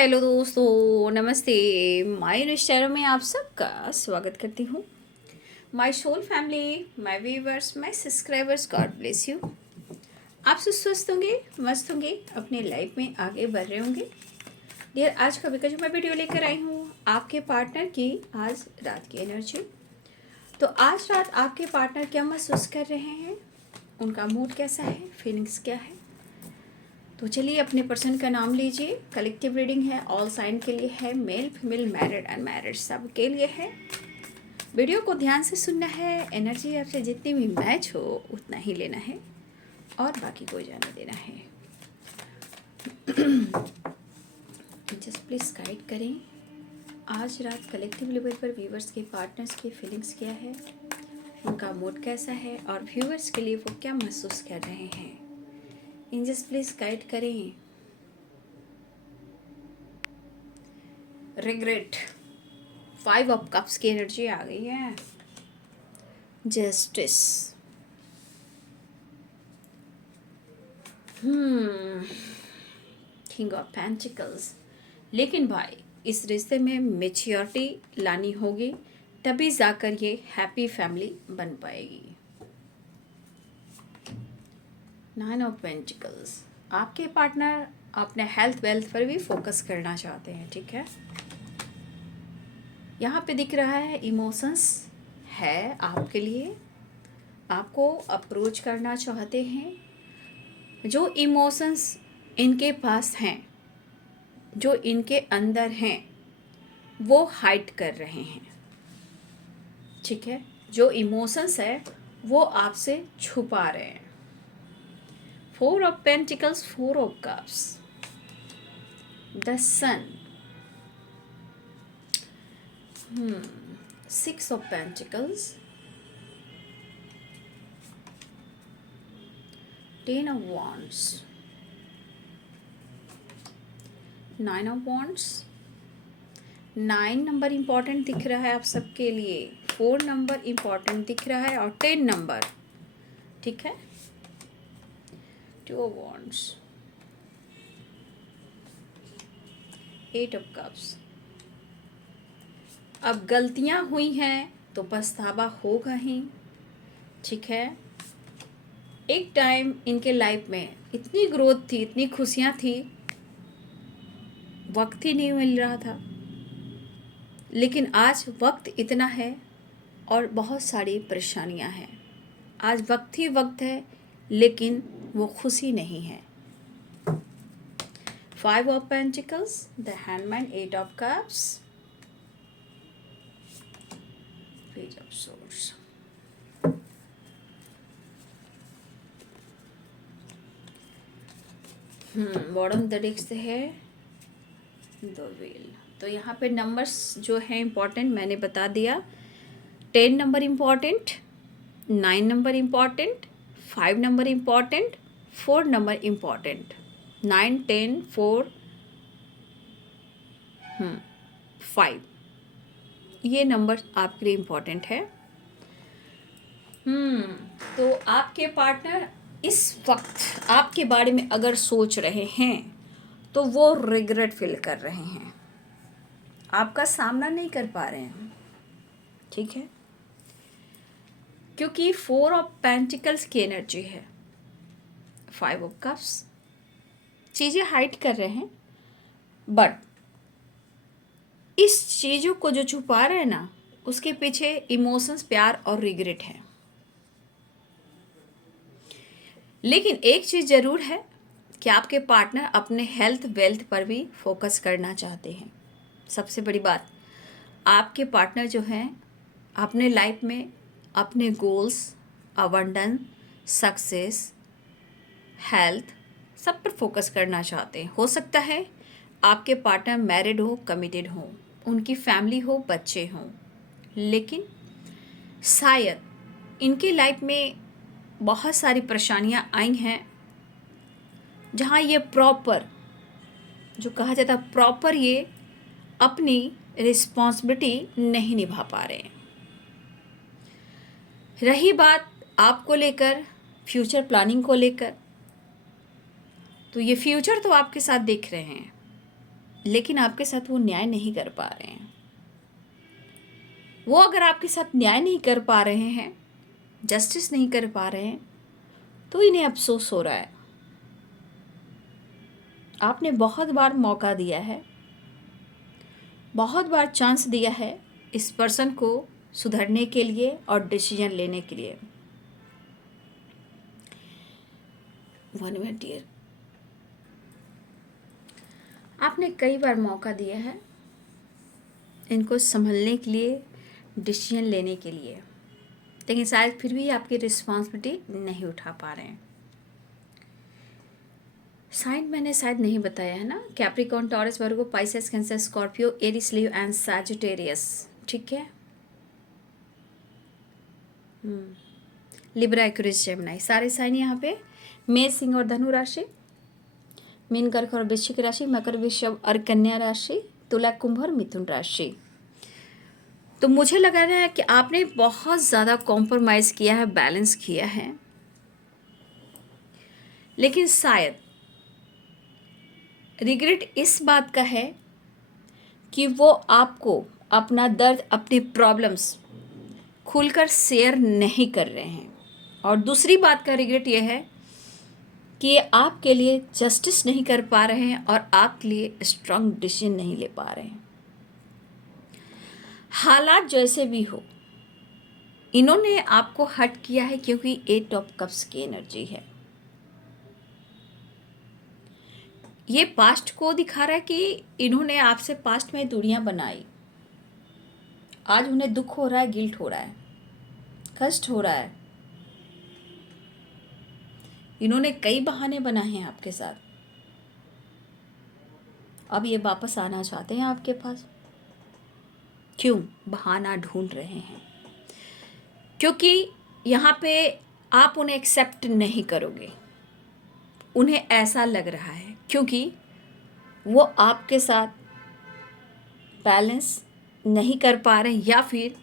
Hello दोस्तों, नमस्ते। My रिश्तेदारों में आप सबका स्वागत करती हूँ। My soul family, my viewers, my subscribers, God bless you. आप सब स्वस्थ होंगे, मस्त होंगे, अपने लाइफ में आगे बढ़ रहे होंगे। डियर, आज का जो मैं वीडियो लेकर आई हूँ आपके पार्टनर की आज रात की एनर्जी। तो आज रात आपके पार्टनर क्या महसूस कर रहे हैं, उनका मूड कैसा है, फीलिंग्स क्या है। तो चलिए अपने पर्सन का नाम लीजिए। कलेक्टिव रीडिंग है, ऑल साइन के लिए है, मेल फीमेल मैरिड अनमैरिड सब के लिए है। वीडियो को ध्यान से सुनना है, एनर्जी आपसे जितनी भी मैच हो उतना ही लेना है और बाकी को जाने देना है। जस्ट प्लीज गाइड करें आज रात कलेक्टिव लेवल पर व्यूवर्स के पार्टनर्स की फीलिंग्स क्या है, उनका मूड कैसा है और व्यूवर्स के लिए वो क्या महसूस कर रहे हैं। एंजल्स प्लीज गाइड करें। रिग्रेट, 5 ऑफ कप्स की एनर्जी आ गई है। Justice, king of pentacles. लेकिन भाई इस रिश्ते में मैच्योरिटी लानी होगी, तभी जाकर ये हैप्पी फैमिली बन पाएगी। 9 ऑफ पेंटिकल्स, आपके पार्टनर अपने हेल्थ वेल्थ पर भी फोकस करना चाहते हैं, ठीक है। यहाँ पे दिख रहा है इमोशंस है आपके लिए, आपको अप्रोच करना चाहते हैं। जो इमोशंस इनके पास हैं, जो इनके अंदर हैं, वो हाइड कर रहे हैं, ठीक है। जो इमोशंस है वो आपसे छुपा रहे हैं। 4 of pentacles, 4 of cups, the sun, 6 of pentacles, 10 of wands, 9 of wands। 9 नंबर इम्पॉर्टेंट दिख रहा है आप सबके लिए, 4 नंबर इम्पॉर्टेंट दिख रहा है और 10 नंबर, ठीक है। 2 of wands, 8 of cups। अब गलतियां हुई हैं तो पछतावा होगा ही, ठीक है। एक टाइम इनके लाइफ में इतनी ग्रोथ थी, इतनी खुशियां थी, वक्त ही नहीं मिल रहा था। लेकिन आज वक्त इतना है और बहुत सारी परेशानियां हैं। आज वक्त ही वक्त है लेकिन वो खुशी नहीं है। 5 of pentacles, the handman, 8 of cups, page of source. Bottom the deck से है द व्हील। तो यहाँ पे नंबर्स जो है इम्पॉर्टेंट मैंने बता दिया। 10 नंबर इम्पॉर्टेंट, 9 नंबर important, 5 number important, 4 number important. 9, 10, 4, 5 ये नंबर आपके लिए इम्पॉर्टेंट है। तो आपके पार्टनर इस वक्त आपके बारे में अगर सोच रहे हैं तो वो रिग्रेट फील कर रहे हैं, आपका सामना नहीं कर पा रहे हैं, ठीक है। क्योंकि 4 ऑफ पेंटिकल्स की एनर्जी है, 5 ऑफ कप्स, चीज़ें हाइड कर रहे हैं। बट इस चीज़ों को जो छुपा रहे हैं ना, उसके पीछे इमोशंस, प्यार और रिग्रेट है। लेकिन एक चीज़ ज़रूर है कि आपके पार्टनर अपने हेल्थ वेल्थ पर भी फोकस करना चाहते हैं। सबसे बड़ी बात, आपके पार्टनर जो हैं अपने लाइफ में अपने गोल्स, अबंडेंस, सक्सेस, हेल्थ सब पर फोकस करना चाहते हैं। हो सकता है आपके पार्टनर मैरिड हो, कमिटेड हो, उनकी फैमिली हो, बच्चे हों, लेकिन शायद इनकी लाइफ में बहुत सारी परेशानियां आई हैं जहाँ ये प्रॉपर, जो कहा जाता है प्रॉपर, ये अपनी रिस्पॉन्सिबिलिटी नहीं निभा पा रहे हैं। रही बात आपको लेकर, फ्यूचर प्लानिंग को लेकर, तो ये फ्यूचर तो आपके साथ देख रहे हैं, लेकिन आपके साथ वो न्याय नहीं कर पा रहे हैं। वो अगर आपके साथ न्याय नहीं कर पा रहे हैं, जस्टिस नहीं कर पा रहे हैं, तो इन्हें अफसोस हो रहा है। आपने बहुत बार मौका दिया है, बहुत बार चांस दिया है इस पर्सन को सुधरने के लिए और डिसीजन लेने के लिए। 1 मिनट डियर, आपने कई बार मौका दिया है इनको संभलने के लिए, डिसीजन लेने के लिए, लेकिन शायद फिर भी आपकी रिस्पॉन्सिबिलिटी नहीं उठा पा रहे हैं। साइन मैंने शायद नहीं बताया है ना, Capricorn, taurus, Virgo, Pisces, cancer, Scorpio, Aries, Leo and Sagittarius. ठीक है, लिब्रा, एक्वेरियस, जेमिनी, सारे साइन यहाँ पे। मेष, सिंह और धनु राशि, मीन, कर्क और वृश्चिक राशि, मकर, वृषभ और कन्या राशि, तुला, कुंभ और मिथुन राशि। तो मुझे लगा रहा है कि आपने बहुत ज़्यादा कॉम्प्रोमाइज़ किया है, बैलेंस किया है, लेकिन शायद रिग्रेट इस बात का है कि वो आपको अपना दर्द, अपनी प्रॉब्लम्स खुलकर शेयर नहीं कर रहे हैं। और दूसरी बात का रिग्रेट ये है कि ये आपके लिए जस्टिस नहीं कर पा रहे हैं और आपके लिए स्ट्रांग डिसीजन नहीं ले पा रहे हैं। हालात जैसे भी हो, इन्होंने आपको हर्ट किया है क्योंकि 8 ऑफ कप्स की एनर्जी है। ये पास्ट को दिखा रहा है कि इन्होंने आपसे पास्ट में दूरियां बनाई। आज उन्हें दुख हो रहा है, गिल्ट हो रहा है, कष्ट हो रहा है। इन्होंने कई बहाने बनाए हैं आपके साथ। अब ये वापस आना चाहते हैं आपके पास। क्यों बहाना ढूंढ रहे हैं? क्योंकि यहाँ पे आप उन्हें एक्सेप्ट नहीं करोगे। उन्हें ऐसा लग रहा है क्योंकि वो आपके साथ बैलेंस नहीं कर पा रहे, या फिर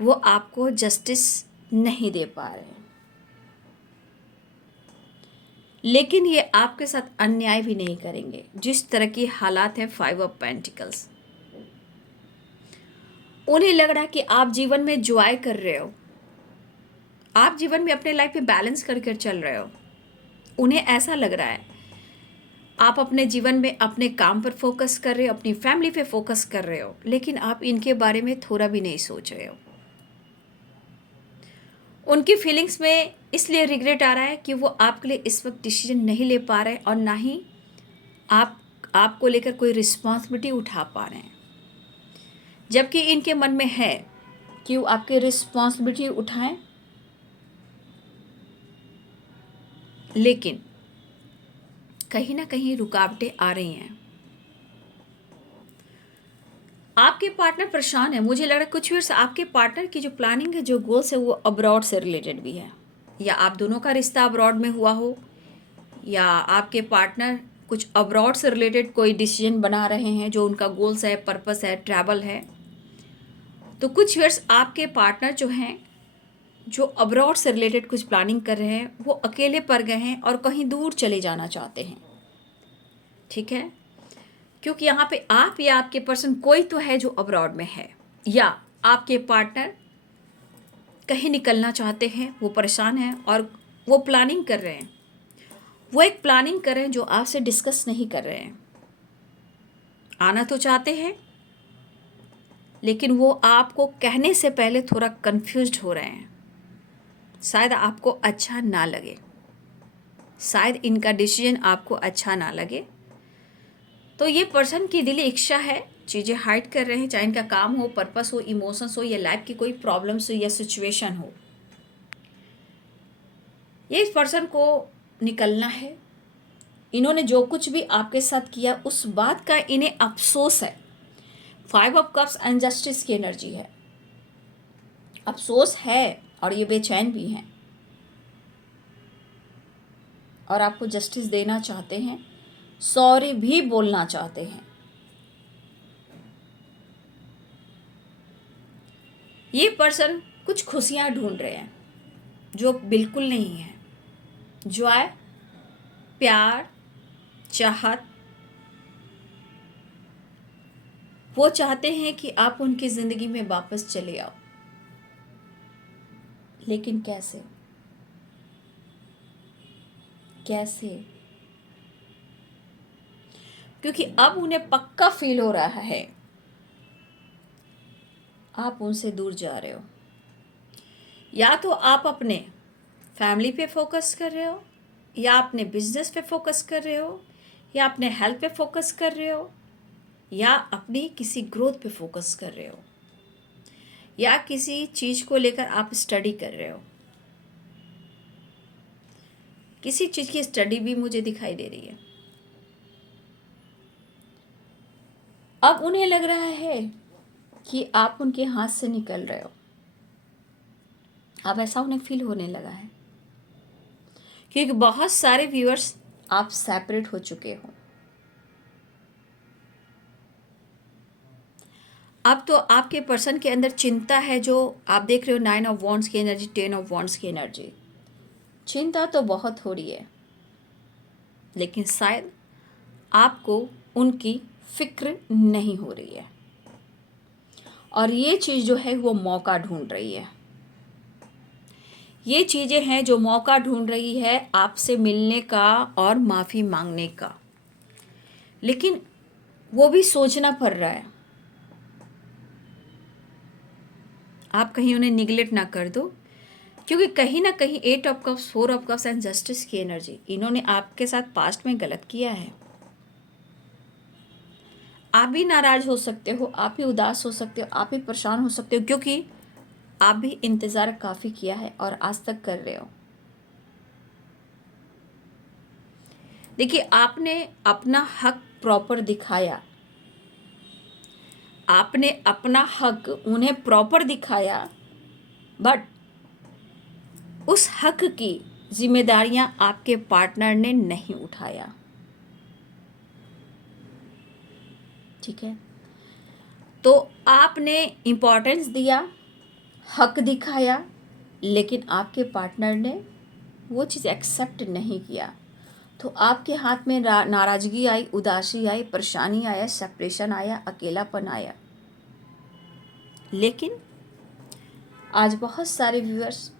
वो आपको जस्टिस नहीं दे पा रहे। लेकिन ये आपके साथ अन्याय भी नहीं करेंगे। जिस तरह की हालात है, 5 ऑफ पेंटिकल्स, उन्हें लग रहा है कि आप जीवन में एंजॉय कर रहे हो, आप जीवन में अपने लाइफ में बैलेंस कर चल रहे हो। उन्हें ऐसा लग रहा है आप अपने जीवन में अपने काम पर फोकस कर रहे हो, अपनी फैमिली पे फोकस कर रहे हो, लेकिन आप इनके बारे में थोड़ा भी नहीं सोच रहे हो। उनकी फीलिंग्स में इसलिए रिग्रेट आ रहा है कि वो आपके लिए इस वक्त डिसीजन नहीं ले पा रहे और ना ही आपको लेकर कोई रिस्पॉन्सिबिलिटी उठा पा रहे हैं। जबकि इनके मन में है कि वो आपकी रिस्पॉन्सिबिलिटी उठाएं, लेकिन कहीं ना कहीं रुकावटें आ रही हैं। आपके पार्टनर परेशान है। मुझे लग रहा है कुछ वर्ष आपके पार्टनर की जो प्लानिंग है, जो गोल्स है, वो अब्रॉड से रिलेटेड भी है, या आप दोनों का रिश्ता अब्रॉड में हुआ हो, या आपके पार्टनर कुछ अब्रॉड से रिलेटेड कोई डिसीजन बना रहे हैं जो उनका गोल्स है, पर्पस है, ट्रैवल है। तो कुछ वर्ष आपके पार्टनर जो हैं, जो अब्रॉड से रिलेटेड कुछ प्लानिंग कर रहे हैं, वो अकेले पड़ गए हैं और कहीं दूर चले जाना चाहते हैं। ठीक है, क्योंकि यहाँ पे आप या आपके पर्सन कोई तो है जो अब्रॉड में है, या आपके पार्टनर कहीं निकलना चाहते हैं, वो परेशान हैं और वो प्लानिंग कर रहे हैं। वो एक प्लानिंग कर रहे हैं जो आपसे डिस्कस नहीं कर रहे हैं। आना तो चाहते हैं, लेकिन वो आपको कहने से पहले थोड़ा कंफ्यूज्ड हो रहे हैं। शायद आपको अच्छा ना लगे, शायद इनका डिसीजन आपको अच्छा ना लगे। तो ये पर्सन की दिली इच्छा है, चीज़ें हाइड कर रहे हैं, चाहे इनका काम हो, पर्पस हो, इमोशंस हो, या लाइफ की कोई प्रॉब्लम्स हो या सिचुएशन हो। ये इस पर्सन को निकलना है। इन्होंने जो कुछ भी आपके साथ किया उस बात का इन्हें अफसोस है। 5 ऑफ कप्स अनजस्टिस की एनर्जी है, अफसोस है और ये बेचैन भी हैं और आपको जस्टिस देना चाहते हैं, सॉरी भी बोलना चाहते हैं। ये पर्सन कुछ खुशियां ढूंढ रहे हैं जो बिल्कुल नहीं है। जॉय, प्यार, चाहत, वो चाहते हैं कि आप उनकी ज़िंदगी में वापस चले आओ, लेकिन कैसे? कैसे? क्योंकि अब उन्हें पक्का फील हो रहा है आप उनसे दूर जा रहे हो। या तो आप अपने फैमिली पे फोकस कर रहे हो, या अपने बिजनेस पे फोकस कर रहे हो, या अपने हेल्थ पे फोकस कर रहे हो, या अपनी किसी ग्रोथ पे फोकस कर रहे हो, या किसी चीज़ को लेकर आप स्टडी कर रहे हो। किसी चीज़ की स्टडी भी मुझे दिखाई दे रही है। अब उन्हें लग रहा है कि आप उनके हाथ से निकल रहे हो। अब ऐसा उन्हें फील होने लगा है, क्योंकि बहुत सारे व्यूअर्स आप सेपरेट हो चुके हो। अब तो आपके पर्सन के अंदर चिंता है, जो आप देख रहे हो 9 ऑफ वॉन्ड्स की एनर्जी, 10 ऑफ वॉन्ड्स की एनर्जी। चिंता तो बहुत हो रही है, लेकिन शायद आपको उनकी फिक्र नहीं हो रही है, और ये चीज़ जो है वो मौका ढूंढ रही है। ये चीज़ें हैं जो मौका ढूंढ रही है आपसे मिलने का और माफ़ी मांगने का, लेकिन वो भी सोचना पड़ रहा है। आप कहीं उन्हें निगलेक्ट ना कर दो, क्योंकि कहीं ना कहीं 8 of cups, 4 of cups and justice की एनर्जी, इन्होंने आपके साथ पास्ट में गलत किया है। आप भी नाराज हो सकते हो, आप भी उदास हो सकते हो, आप भी परेशान हो सकते हो, क्योंकि आप भी इंतज़ार काफ़ी किया है और आज तक कर रहे हो। देखिए, आपने अपना हक प्रॉपर दिखाया, आपने अपना हक उन्हें प्रॉपर दिखाया, बट उस हक की जिम्मेदारियां आपके पार्टनर ने नहीं उठाया। ठीक है, तो आपने इम्पोर्टेंस दिया, हक दिखाया, लेकिन आपके पार्टनर ने वो चीज़ एक्सेप्ट नहीं किया। तो आपके हाथ में नाराज़गी आई, उदासी आई, परेशानी आया, सेपरेशन आया, अकेलापन आया। लेकिन आज बहुत सारे व्यूअर्स,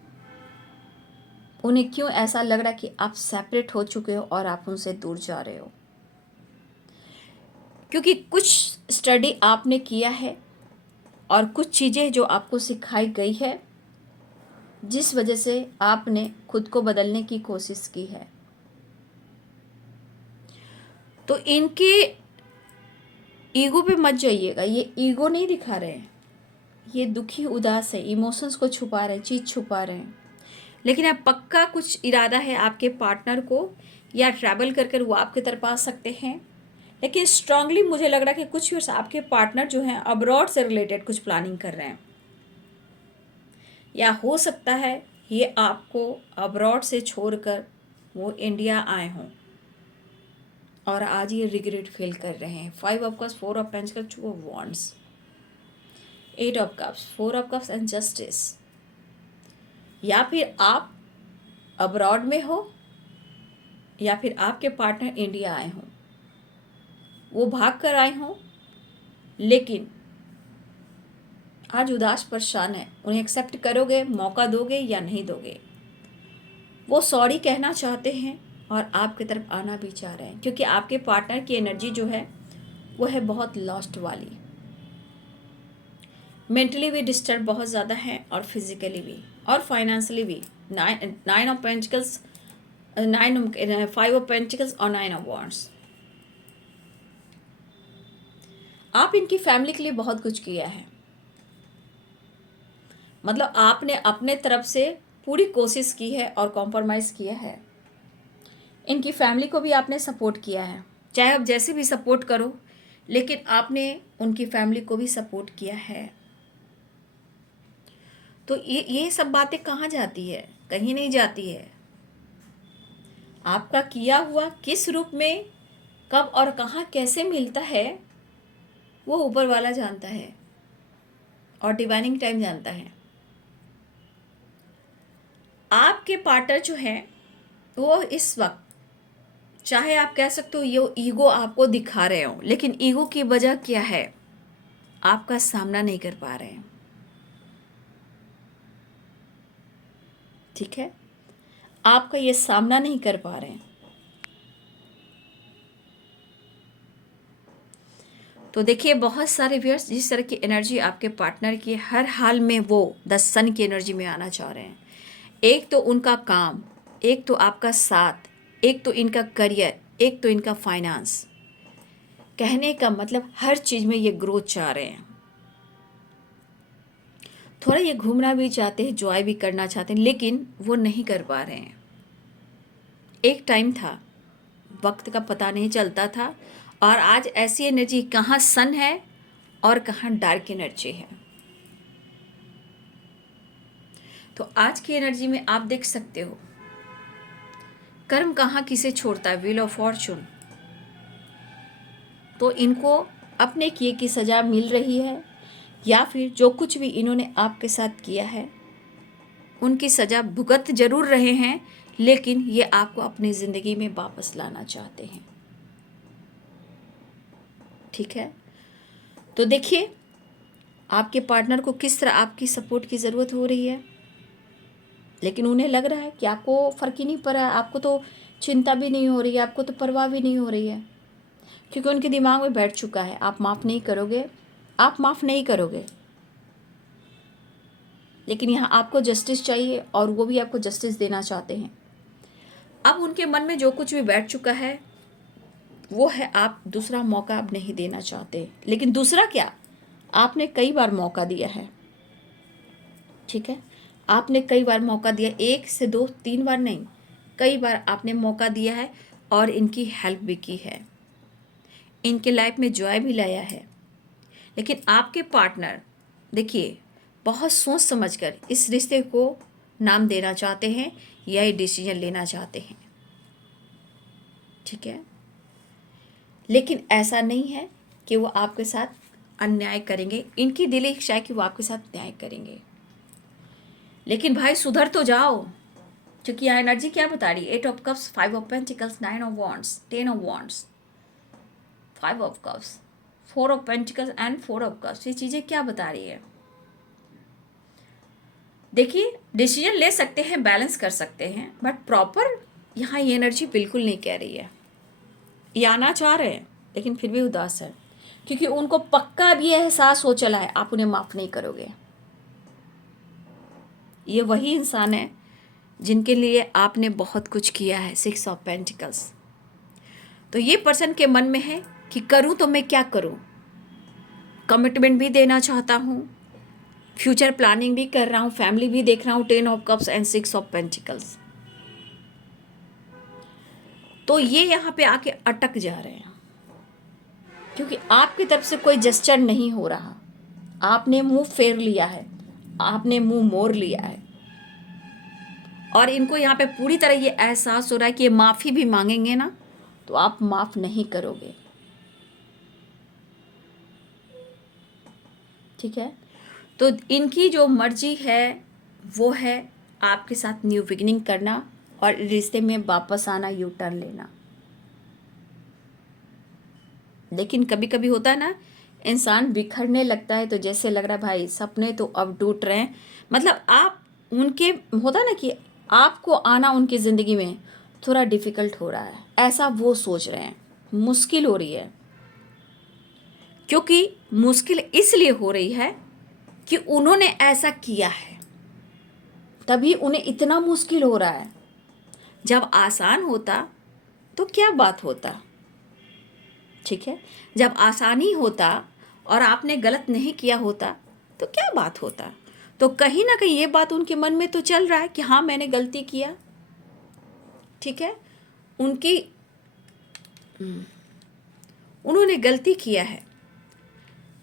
उन्हें क्यों ऐसा लग रहा है कि आप सेपरेट हो चुके हो और आप उनसे दूर जा रहे हो? क्योंकि कुछ स्टडी आपने किया है और कुछ चीज़ें जो आपको सिखाई गई है, जिस वजह से आपने खुद को बदलने की कोशिश की है। तो इनके ईगो पे मत जाइएगा, ये ईगो नहीं दिखा रहे हैं, ये दुखी उदास है, इमोशंस को छुपा रहे हैं, चीज़ छुपा रहे हैं। लेकिन अब पक्का कुछ इरादा है आपके पार्टनर को, या ट्रैवल कर कर वो आपकी तरफ आ सकते हैं। लेकिन स्ट्रांगली मुझे लग रहा है कि कुछ वर्ष आपके पार्टनर जो हैं अब्रॉड से रिलेटेड कुछ प्लानिंग कर रहे हैं, या हो सकता है ये आपको अब्रॉड से छोड़कर वो इंडिया आए हों और आज ये रिग्रेट फील कर रहे हैं। 5 of cups, 4 of pentacles, 2 of wands, 8 of cups, 4 of cups and justice. या फिर आप अब्रॉड में हो, या फिर आपके पार्टनर इंडिया आए हों, वो भाग कर आए हों, लेकिन आज उदास परेशान है। उन्हें एक्सेप्ट करोगे, मौका दोगे या नहीं दोगे? वो सॉरी कहना चाहते हैं और आपकी तरफ आना भी चाह रहे हैं, क्योंकि आपके पार्टनर की एनर्जी जो है वो है बहुत लॉस्ट वाली। मेंटली भी डिस्टर्ब बहुत ज़्यादा है, और फिजिकली भी, और फाइनेंशियली भी। 9 ऑफ पेंटिकल्स, 5 ऑफ पेंटिकल्स और 9 ऑफ वॉन्ड्स। आप इनकी फैमिली के लिए बहुत कुछ किया है, मतलब आपने अपने तरफ से पूरी कोशिश की है और कॉम्प्रोमाइज़ किया है। इनकी फैमिली को भी आपने सपोर्ट किया है, चाहे आप जैसे भी सपोर्ट करो, लेकिन आपने उनकी फैमिली को भी सपोर्ट किया है। तो ये सब बातें कहाँ जाती है? कहीं नहीं जाती है। आपका किया हुआ किस रूप में, कब और कहाँ कैसे मिलता है, वो ऊपर वाला जानता है और डिवाइनिंग टाइम जानता है। आपके पार्टनर जो है वो इस वक्त, चाहे आप कह सकते हो ये ईगो आपको दिखा रहे हो, लेकिन ईगो की वजह क्या है? आपका सामना नहीं कर पा रहे हैं। ठीक है, आपका ये सामना नहीं कर पा रहे हैं। तो देखिए, बहुत सारे व्यूअर्स, जिस तरह की एनर्जी आपके पार्टनर की, हर हाल में वो 10 सन की एनर्जी में आना चाह रहे हैं। एक तो उनका काम, एक तो आपका साथ, एक तो इनका करियर, एक तो इनका फाइनेंस। कहने का मतलब हर चीज़ में ये ग्रोथ चाह रहे हैं। थोड़ा ये घूमना भी चाहते हैं, जॉय भी करना चाहते हैं, लेकिन वो नहीं कर पा रहे हैं। एक टाइम था, वक्त का पता नहीं चलता था, और आज ऐसी एनर्जी, कहाँ सन है और कहाँ डार्क एनर्जी है। तो आज की एनर्जी में आप देख सकते हो, कर्म कहाँ किसे छोड़ता है, व्हील ऑफ फॉर्चून। तो इनको अपने किए की सज़ा मिल रही है, या फिर जो कुछ भी इन्होंने आपके साथ किया है उनकी सज़ा भुगत जरूर रहे हैं, लेकिन ये आपको अपनी ज़िंदगी में वापस लाना चाहते हैं। ठीक है, तो देखिए, आपके पार्टनर को किस तरह आपकी सपोर्ट की ज़रूरत हो रही है, लेकिन उन्हें लग रहा है कि आपको फ़र्क ही नहीं पड़ रहा है, आपको तो चिंता भी नहीं हो रही है, आपको तो परवाह भी नहीं हो रही है, क्योंकि उनके दिमाग में बैठ चुका है आप माफ़ नहीं करोगे, आप माफ़ नहीं करोगे। लेकिन यहाँ आपको जस्टिस चाहिए और वो भी आपको जस्टिस देना चाहते हैं। अब उनके मन में जो कुछ भी बैठ चुका है वो है, आप दूसरा मौका अब नहीं देना चाहते। लेकिन दूसरा क्या, आपने कई बार मौका दिया है। ठीक है, आपने कई बार मौका दिया, 1 से 2 3 बार नहीं, कई बार आपने मौका दिया है और इनकी हेल्प भी की है, इनके लाइफ में जॉय भी लाया है। लेकिन आपके पार्टनर देखिए, बहुत सोच समझकर इस रिश्ते को नाम देना चाहते हैं या ये डिसीजन लेना चाहते हैं। ठीक है, लेकिन ऐसा नहीं है कि वो आपके साथ अन्याय करेंगे। इनकी दिली इच्छा है कि वो आपके साथ न्याय करेंगे। लेकिन भाई सुधर तो जाओ, क्योंकि यहाँ एनर्जी क्या बता रही है, 8 of cups, 5 of pentacles, 9 of wands, 10 of wands, 5 of cups, 4 of pentacles and 4 of cups. ये चीज़ें क्या बता रही है? देखिए, डिसीजन ले सकते हैं, बैलेंस कर सकते हैं, बट प्रॉपर यहाँ ये एनर्जी बिल्कुल नहीं कह रही है। ये आना चाह रहे हैं लेकिन फिर भी उदास है, क्योंकि उनको पक्का भी एहसास हो चला है आप उन्हें माफ़ नहीं करोगे। ये वही इंसान है जिनके लिए आपने बहुत कुछ किया है, 6 ऑफ पेंटिकल्स। तो ये पर्सन के मन में है कि करूं तो मैं क्या करूं, कमिटमेंट भी देना चाहता हूं, फ्यूचर प्लानिंग भी कर रहा हूं, फैमिली भी देख रहा हूं, 10 of cups and 6 of pentacles. तो ये यहाँ पे आके अटक जा रहे हैं, क्योंकि आपकी तरफ से कोई जेस्चर नहीं हो रहा। आपने मुंह फेर लिया है, आपने मुंह मोड़ लिया है, और इनको यहाँ पे पूरी तरह ये एहसास हो रहा है कि ये माफ़ी भी मांगेंगे ना तो आप माफ़ नहीं करोगे। ठीक है, तो इनकी जो मर्जी है वो है आपके साथ न्यू बिगिनिंग करना और रिश्ते में वापस आना, यू टर्न लेना। लेकिन कभी कभी होता है ना, इंसान बिखरने लगता है तो जैसे लग रहा है भाई सपने तो अब टूट रहे हैं, मतलब आप उनके, होता ना कि आपको आना उनकी ज़िंदगी में थोड़ा डिफ़िकल्ट हो रहा है, ऐसा वो सोच रहे हैं, मुश्किल हो रही है। क्योंकि मुश्किल इसलिए हो रही है कि उन्होंने ऐसा किया है, तभी उन्हें इतना मुश्किल हो रहा है। जब आसान होता तो क्या बात होता। ठीक है, जब आसानी होता और आपने गलत नहीं किया होता तो क्या बात होता। तो कहीं ना कहीं ये बात उनके मन में तो चल रहा है कि हाँ मैंने गलती किया। ठीक है, उनकी उन्होंने गलती किया है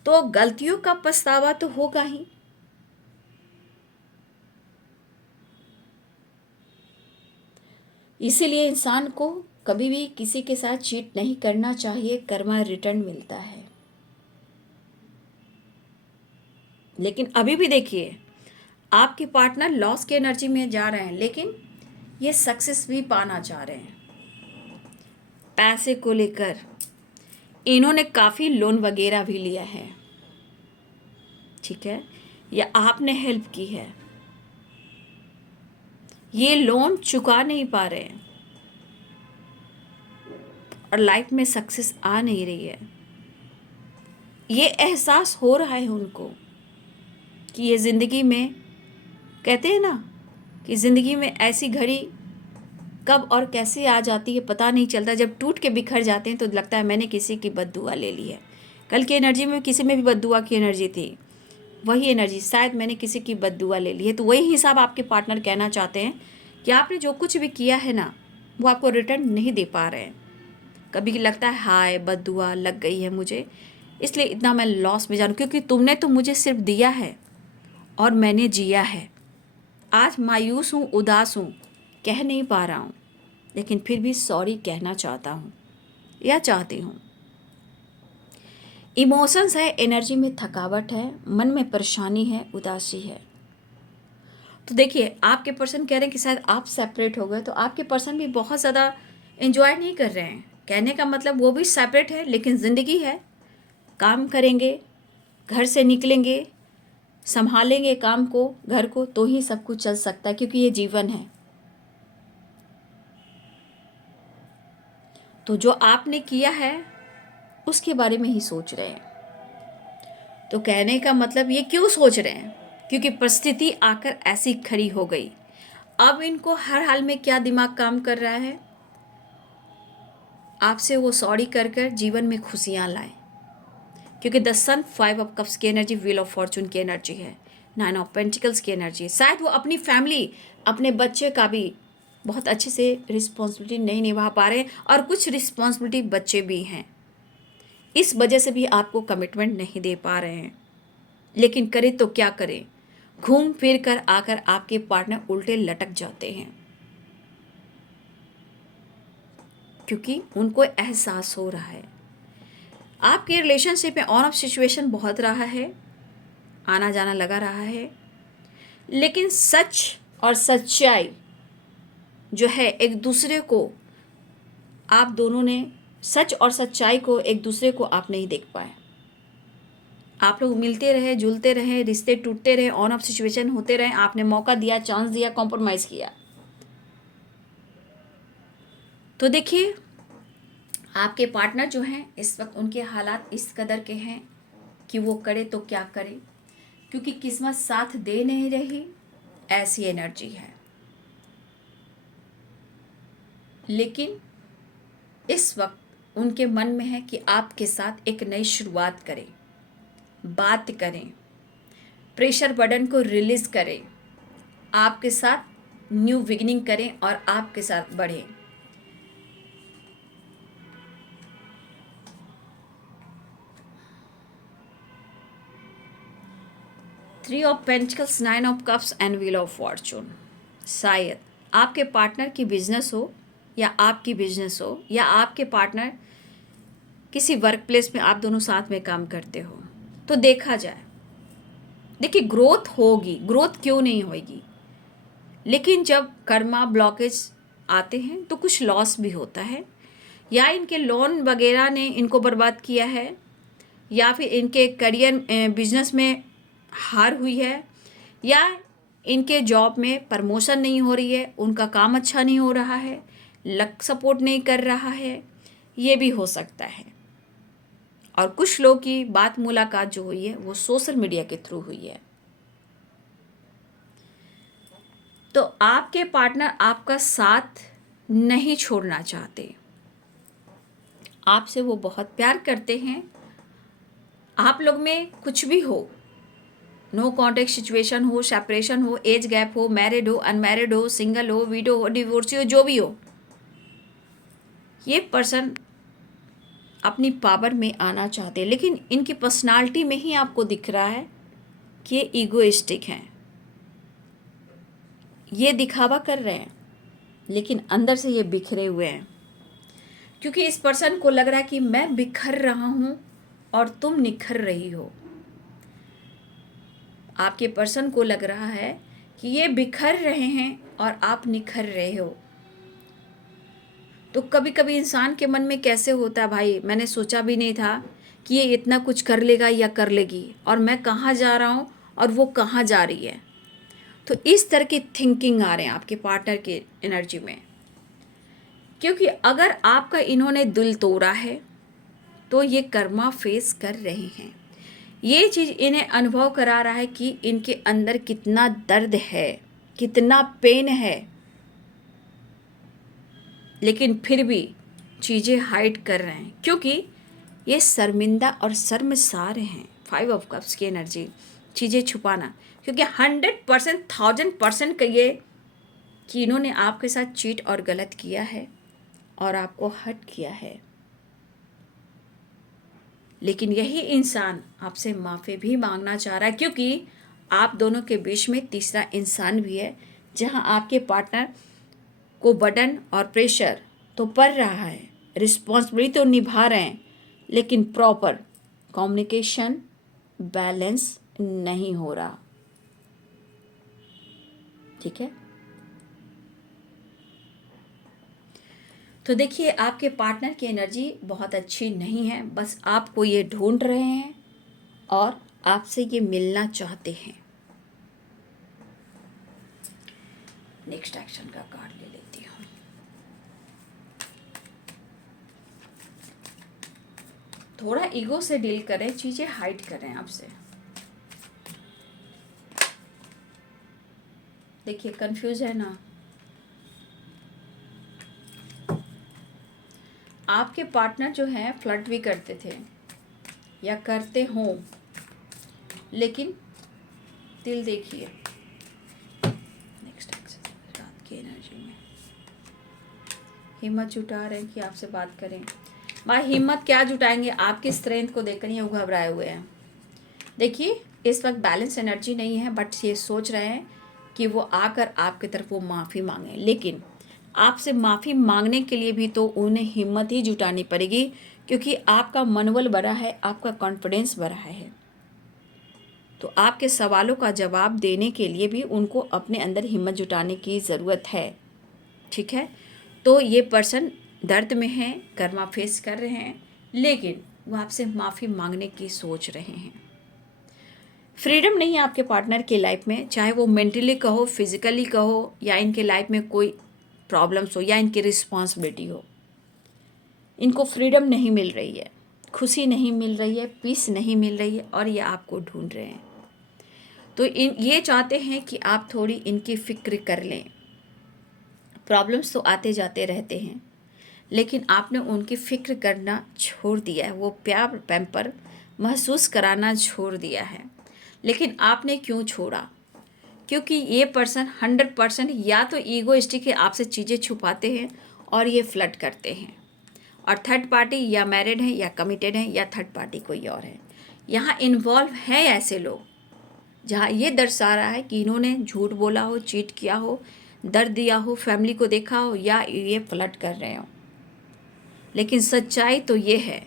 तो गलतियों का पछतावा तो होगा ही। इसीलिए इंसान को कभी भी किसी के साथ चीट नहीं करना चाहिए, कर्मा रिटर्न मिलता है। लेकिन अभी भी देखिए, आपके पार्टनर लॉस की एनर्जी में जा रहे हैं, लेकिन ये सक्सेस भी पाना चाह रहे हैं। पैसे को लेकर इन्होंने काफ़ी लोन वगैरह भी लिया है, ठीक है, या आपने हेल्प की है, ये लोन चुका नहीं पा रहे हैं और लाइफ में सक्सेस आ नहीं रही है, ये एहसास हो रहा है उनको कि ये ज़िंदगी में, कहते हैं ना कि ज़िंदगी में ऐसी घड़ी कब और कैसे आ जाती है पता नहीं चलता। जब टूट के बिखर जाते हैं तो लगता है मैंने किसी की बद्दुआ ले ली है। कल की एनर्जी में किसी में भी बद्दुआ की एनर्जी थी, वही एनर्जी शायद मैंने किसी की बद्दुआ ले ली है। तो वही हिसाब आपके पार्टनर कहना चाहते हैं कि आपने जो कुछ भी किया है ना, वो आपको रिटर्न नहीं दे पा रहे हैं। कभी लगता है हाय बद्दुआ लग गई है मुझे, इसलिए इतना मैं लॉस में जानूँ, क्योंकि तुमने तो मुझे सिर्फ दिया है और मैंने जिया है। आज मायूस हूँ, उदास हूँ, कह नहीं पा रहा हूँ, लेकिन फिर भी सॉरी कहना चाहता हूँ या चाहती हूँ। इमोशंस है, एनर्जी में थकावट है, मन में परेशानी है, उदासी है। तो देखिए, आपके पर्सन कह रहे हैं कि शायद आप सेपरेट हो गए, तो आपके पर्सन भी बहुत ज़्यादा एंजॉय नहीं कर रहे हैं। कहने का मतलब वो भी सेपरेट है, लेकिन ज़िंदगी है, काम करेंगे, घर से निकलेंगे, संभालेंगे काम को, घर को, तो ही सब कुछ चल सकता है, क्योंकि ये जीवन है। तो जो आपने किया है उसके बारे में ही सोच रहे हैं। तो कहने का मतलब ये क्यों सोच रहे हैं, क्योंकि परिस्थिति आकर ऐसी खड़ी हो गई। अब इनको हर हाल में क्या दिमाग काम कर रहा है, आपसे वो सॉरी कर कर जीवन में खुशियाँ लाएं। क्योंकि द सन 5 ऑफ कप्स की एनर्जी, व्हील ऑफ फॉर्चून की एनर्जी है, 9 ऑफ पेंटिकल्स की एनर्जी है। शायद वो अपनी फैमिली, अपने बच्चे का भी बहुत अच्छे से रिस्पॉन्सिबिलिटी नहीं निभा पा रहे, और कुछ रिस्पॉन्सिबिलिटी बच्चे भी हैं, इस वजह से भी आपको कमिटमेंट नहीं दे पा रहे हैं। लेकिन करें तो क्या करें, घूम फिर कर आकर आपके पार्टनर उल्टे लटक जाते हैं, क्योंकि उनको एहसास हो रहा है आपके रिलेशनशिप में ऑन ऑफ सिचुएशन बहुत रहा है, आना जाना लगा रहा है, लेकिन सच और सच्चाई जो है एक दूसरे को, आप दोनों ने सच और सच्चाई को एक दूसरे को आप नहीं देख पाए। आप लोग मिलते रहे, जुलते रहे, रिश्ते टूटते रहे, ऑन ऑफ सिचुएशन होते रहे, आपने मौका दिया, चांस दिया, कॉम्प्रोमाइज़ किया। तो देखिए, आपके पार्टनर जो हैं इस वक्त उनके हालात इस कदर के हैं कि वो करे तो क्या करे, क्योंकि किस्मत साथ दे नहीं रही, ऐसी एनर्जी है। लेकिन इस वक्त उनके मन में है कि आपके साथ एक नई शुरुआत करें, बात करें, प्रेशर बर्डन को रिलीज़ करें, आपके साथ न्यू बिगिनिंग करें और आपके साथ बढ़ें। Three of pentacles, 9 of cups and wheel of Fortune. शायद आपके पार्टनर की बिजनेस हो या आपकी बिजनेस हो, या आपके पार्टनर किसी वर्क प्लेस में आप दोनों साथ में काम करते हो, तो देखा जाए, देखिए ग्रोथ होगी, ग्रोथ क्यों नहीं होगी, लेकिन जब कर्मा ब्लॉकेज आते हैं तो कुछ लॉस भी होता है, या इनके लोन वगैरह ने इनको बर्बाद किया है, या फिर इनके करियर बिजनेस में हार हुई है, या इनके जॉब में प्रमोशन नहीं हो रही है, उनका काम अच्छा नहीं हो रहा है, लक सपोर्ट नहीं कर रहा है, ये भी हो सकता है। और कुछ लोग की बात मुलाकात जो हुई है वो सोशल मीडिया के थ्रू हुई है। तो आपके पार्टनर आपका साथ नहीं छोड़ना चाहते, आपसे वो बहुत प्यार करते हैं। आप लोग में कुछ भी हो, नो कॉन्टेक्ट सिचुएशन हो, सेपरेशन हो, एज गैप हो, मैरिड हो, अनमैरिड हो, सिंगल हो, विडो हो, डिवोर्सी हो, जो भी हो, ये पर्सन अपनी पावर में आना चाहते हैं, लेकिन इनकी पर्सनालिटी में ही आपको दिख रहा है कि ये ईगोइस्टिक हैं, ये दिखावा कर रहे हैं, लेकिन अंदर से ये बिखरे हुए हैं, क्योंकि इस पर्सन को लग रहा है कि मैं बिखर रहा हूँ और तुम निखर रही हो। आपके पर्सन को लग रहा है कि ये बिखर रहे हैं और आप निखर रहे हो। तो कभी कभी इंसान के मन में कैसे होता है भाई, मैंने सोचा भी नहीं था कि ये इतना कुछ कर लेगा या कर लेगी, और मैं कहाँ जा रहा हूँ और वो कहाँ जा रही है। तो इस तरह की थिंकिंग आ रहे हैं आपके पार्टनर की एनर्जी में, क्योंकि अगर आपका इन्होंने दिल तोड़ा है तो ये कर्मा फेस कर रहे हैं। ये चीज़ इन्हें अनुभव करा रहा है कि इनके अंदर कितना दर्द है, कितना पेन है, लेकिन फिर भी चीज़ें हाइड कर रहे हैं क्योंकि ये शर्मिंदा और शर्मसार हैं। 5 ऑफ कप्स की एनर्जी, चीज़ें छुपाना, क्योंकि 100% 1000% कहिए कि इन्होंने आपके साथ चीट और गलत किया है और आपको हर्ट किया है, लेकिन यही इंसान आपसे माफ़ी भी मांगना चाह रहा है, क्योंकि आप दोनों के बीच में तीसरा इंसान भी है, जहां आपके पार्टनर को बर्डन और प्रेशर तो पड़ रहा है, रिस्पॉन्सिबिलिटी तो निभा रहे हैं, लेकिन प्रॉपर कम्युनिकेशन बैलेंस नहीं हो रहा। ठीक है, तो देखिए आपके पार्टनर की एनर्जी बहुत अच्छी नहीं है, बस आपको ये ढूंढ रहे हैं और आपसे ये मिलना चाहते हैं। नेक्स्ट एक्शन का कार्ड ले लेती हूँ। थोड़ा ईगो से डील करें, चीजें हाइड करें आपसे। देखिए कंफ्यूज है ना, आपके पार्टनर जो हैं फ्लर्ट भी करते थे या करते हों, लेकिन दिल देखिए नेक्स्ट एक्शन रात की एनर्जी में हिम्मत जुटा रहे हैं कि आपसे बात करें। भाई हिम्मत क्या जुटाएंगे, आपकी स्ट्रेंथ को देखकर ये घबराए हुए हैं। देखिए इस वक्त बैलेंस एनर्जी नहीं है, बट ये सोच रहे हैं कि वो आकर आपकी तरफ वो माफ़ी मांगे, लेकिन आपसे माफ़ी मांगने के लिए भी तो उन्हें हिम्मत ही जुटानी पड़ेगी, क्योंकि आपका मनोबल बढ़ा है, आपका कॉन्फिडेंस बढ़ा है। तो आपके सवालों का जवाब देने के लिए भी उनको अपने अंदर हिम्मत जुटाने की ज़रूरत है। ठीक है, तो ये पर्सन दर्द में है, कर्मा फेस कर रहे हैं, लेकिन वो आपसे माफ़ी मांगने की सोच रहे हैं। फ्रीडम नहीं है आपके पार्टनर की लाइफ में, चाहे वो मेंटली कहो, फिजिकली कहो, या इनके लाइफ में कोई प्रॉब्लम्स हो या इनकी रिस्पॉन्सिबिलिटी हो। इनको फ्रीडम नहीं मिल रही है, खुशी नहीं मिल रही है, पीस नहीं मिल रही है, और ये आपको ढूंढ रहे हैं। तो ये चाहते हैं कि आप थोड़ी इनकी फिक्र कर लें। प्रॉब्लम्स तो आते जाते रहते हैं, लेकिन आपने उनकी फिक्र करना छोड़ दिया है, वो प्यार पैम्पर महसूस कराना छोड़ दिया है। लेकिन आपने क्यों छोड़ा? क्योंकि ये पर्सन 100% या तो ईगोइस्टिक है, आपसे चीज़ें छुपाते हैं और ये फ्लर्ट करते हैं, और थर्ड पार्टी या मैरिड है या कमिटेड है या थर्ड पार्टी कोई और है, यहाँ इन्वॉल्व है ऐसे लोग, जहाँ ये दर्शा रहा है कि इन्होंने झूठ बोला हो, चीट किया हो, दर्द दिया हो, फैमिली को देखा हो, या ये फ्लर्ट कर रहे हो। लेकिन सच्चाई तो ये है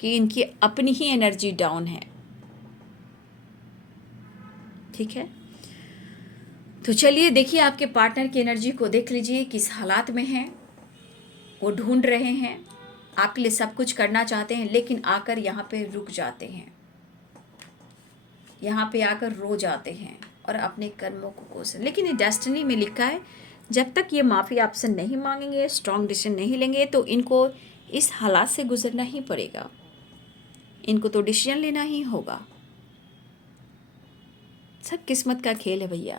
कि इनकी अपनी ही एनर्जी डाउन है। ठीक है, तो चलिए देखिए आपके पार्टनर की एनर्जी को देख लीजिए, किस हालात में हैं। वो ढूंढ रहे हैं, आपके लिए सब कुछ करना चाहते हैं, लेकिन आकर यहाँ पे रुक जाते हैं, यहाँ पे आकर रो जाते हैं और अपने कर्मों को कोसते। लेकिन ये डेस्टिनी में लिखा है, जब तक ये माफ़ी आपसे नहीं मांगेंगे, स्ट्रॉन्ग डिसीजन नहीं लेंगे, तो इनको इस हालात से गुजरना ही पड़ेगा। इनको तो डिसीजन लेना ही होगा। सब किस्मत का खेल है भैया।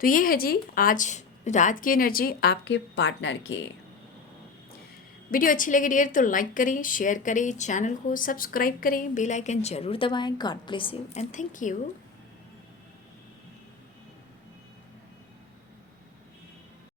तो ये है जी आज रात की एनर्जी आपके पार्टनर की। वीडियो अच्छी लगी डियर तो लाइक करें, शेयर करें, चैनल को सब्सक्राइब करें, बेल आइकन जरूर दबाएं। God bless you and thank you.